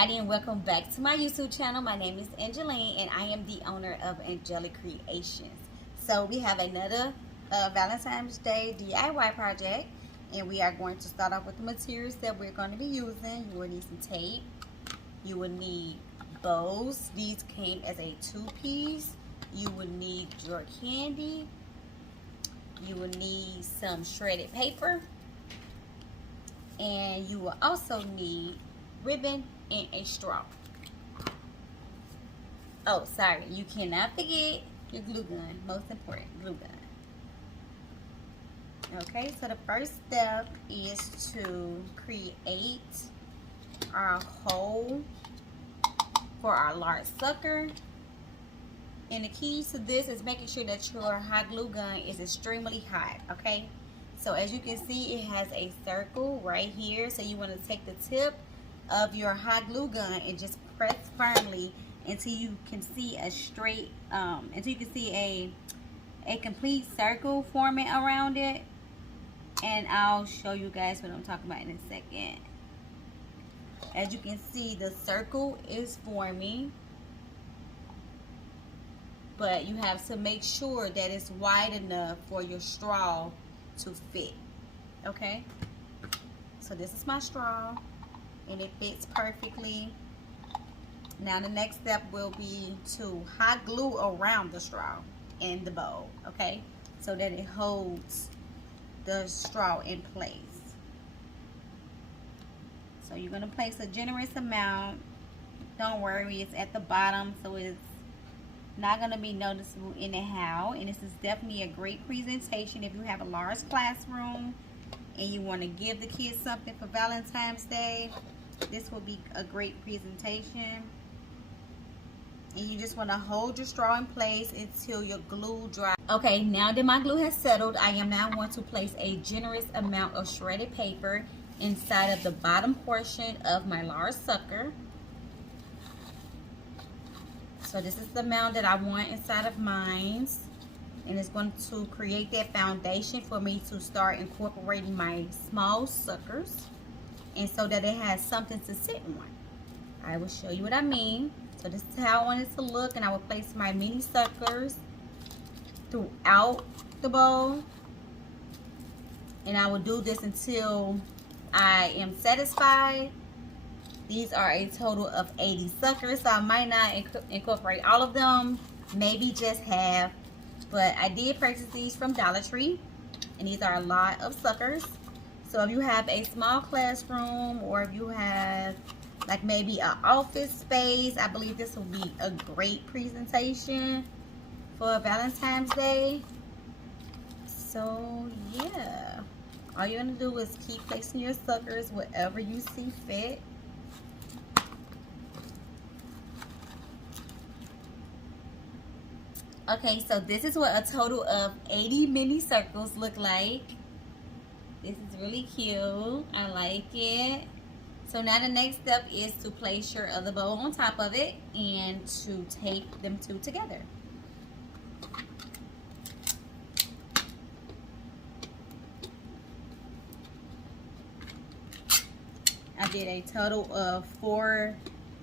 everybody, and welcome back to my YouTube channel. My name is Angeline and I am the owner of Angelic Creations. So we have another Valentine's Day DIY project, and we are going to start off with the materials that we're going to be using. You will need some tape, you will need bows. These came as a 2-piece. You will need your candy, you will need some shredded paper, and you will also need ribbon and a straw. Oh, sorry, you cannot forget your glue gun. Most important, glue gun. Okay, so the first step is to create our hole for our large sucker. And the key to this is making sure that your hot glue gun is extremely hot, okay? So as you can see, it has a circle right here. So you want to take the tip of your hot glue gun and just press firmly until you can see a straight, until you can see a complete circle forming around it. And I'll show you guys what I'm talking about in a second. As you can see, the circle is forming, but you have to make sure that it's wide enough for your straw to fit. Okay, so this is my straw and it fits perfectly. Now the next step will be to hot glue around the straw and the bowl, okay, so that it holds the straw in place. So you're going to place a generous amount. Don't worry, it's at the bottom, so it's not going to be noticeable anyhow. And this is definitely a great presentation if you have a large classroom and you want to give the kids something for Valentine's Day. This will be a great presentation. And you just want to hold your straw in place until your glue dries. Okay, now that my glue has settled, I am now going to place a generous amount of shredded paper inside of the bottom portion of my large sucker. So this is the amount that I want inside of mine, and it's going to create that foundation for me to start incorporating my small suckers, and so that it has something to sit on. I will show you what I mean. So this is how I want it to look, and I will place my mini suckers throughout the bowl, and I will do this until I am satisfied. These are a total of 80 suckers, so I might not incorporate all of them, maybe just half. But I did purchase these from Dollar Tree, and these are a lot of suckers. So if you have a small classroom, or if you have like maybe an office space, I believe this will be a great presentation for Valentine's Day. So yeah, all you're gonna do is keep placing your suckers wherever you see fit. Okay, so this is what a total of 80 mini circles look like. This is really cute. I like it. So now the next step is to place your other bowl on top of it and to tape them two together. I did a total of 4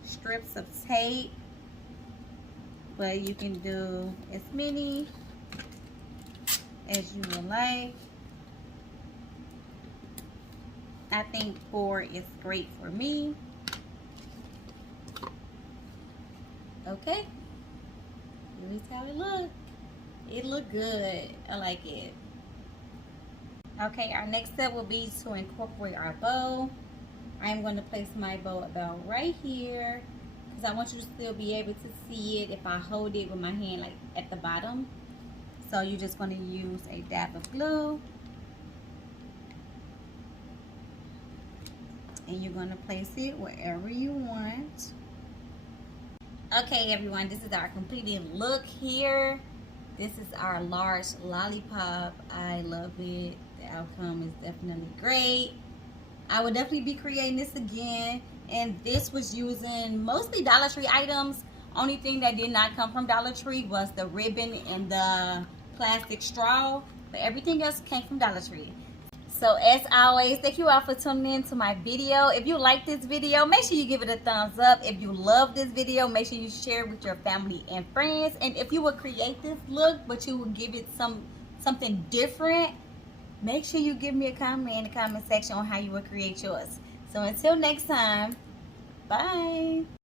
strips of tape, but you can do as many as you would like. I think 4 is great for me. Okay, this is how it looks. It look good. I like it. Okay, our next step will be to incorporate our bow. I'm going to place my bow about right here, because I want you to still be able to see it if I hold it with my hand like at the bottom. So you're just going to use a dab of glue, and you're going to place it wherever you want. Okay everyone, this is our completed look here. This is our large lollipop. I love it. The outcome is definitely great. I would definitely be creating this again, and this was using mostly Dollar Tree items. Only thing that did not come from Dollar Tree was the ribbon and the plastic straw, but everything else came from Dollar Tree. So as always, thank you all for tuning in to my video. If you like this video, make sure you give it a thumbs up. If you love this video, make sure you share it with your family and friends. And if you would create this look, but you would give it something different, make sure you give me a comment in the comment section on how you would create yours. So until next time, bye.